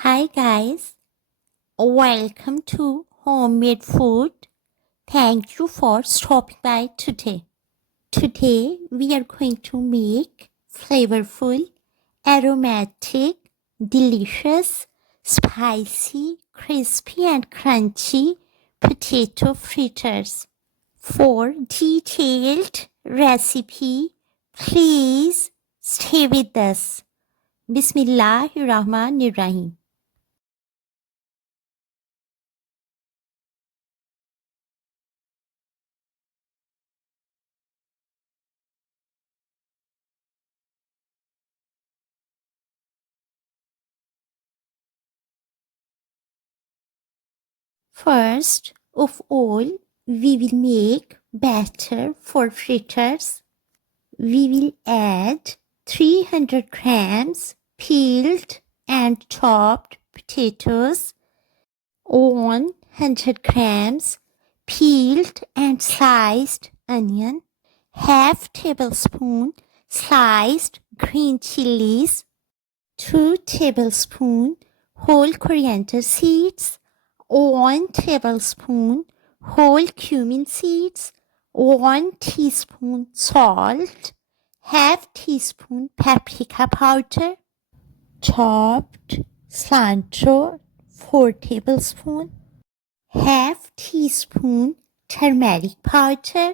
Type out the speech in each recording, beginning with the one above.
Hi guys, welcome to Homemade Food. Thank you for stopping by today. Today we are going to make flavorful, aromatic, delicious, spicy, crispy and crunchy potato fritters. For detailed recipe, please stay with us. Bismillahirrahmanirrahim. First of all, we will make batter for fritters. We will add 300 grams peeled and chopped potatoes, 100 grams peeled and sliced onion, half tablespoon sliced green chilies, 2 tablespoon whole coriander seeds, 1 tablespoon whole cumin seeds, 1 teaspoon salt, half teaspoon paprika powder, chopped cilantro 4 tablespoon, half teaspoon turmeric powder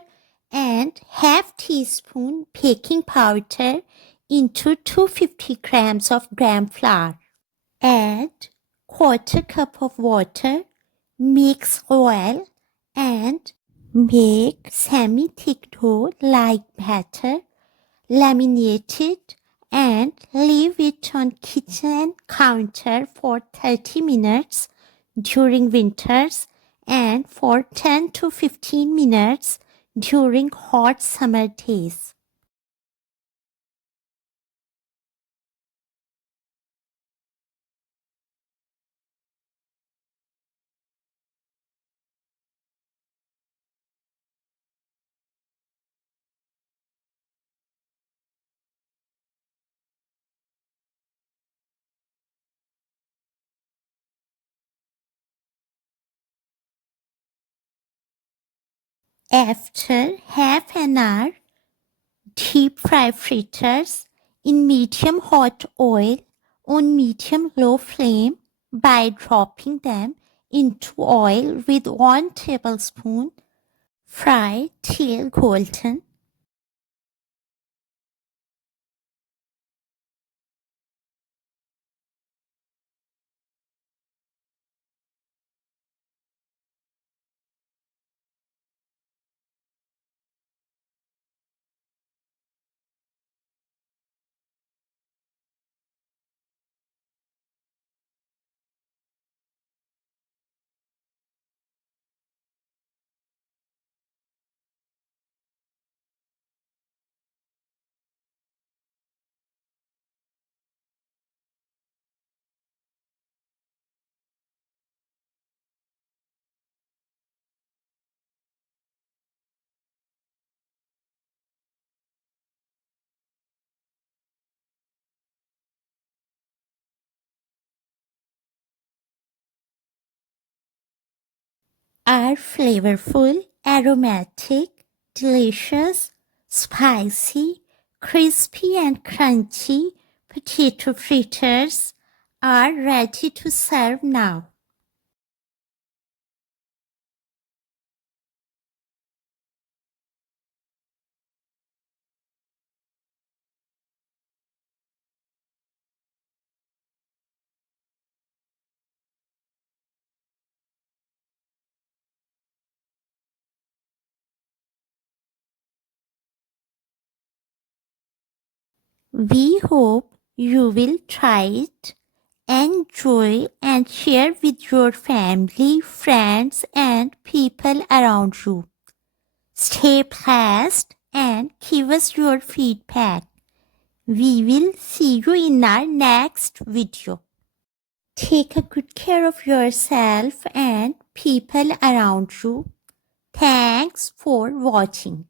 and half teaspoon baking powder into 250 grams of gram flour. Add quarter cup of water, mix well and make semi-thick dough like batter, laminate it and leave it on kitchen counter for 30 minutes during winters and for 10 to 15 minutes during hot summer days. After half an hour, deep fry fritters in medium hot oil on medium-low flame by dropping them into oil with 1 tablespoon. Fry till golden. Are flavorful, aromatic, delicious, spicy, crispy and crunchy potato fritters are ready to serve now. We hope you will try it, enjoy and share with your family, friends and people around you. Stay blessed and give us your feedback. We will see you in our next video. Take a good care of yourself and people around you. Thanks for watching.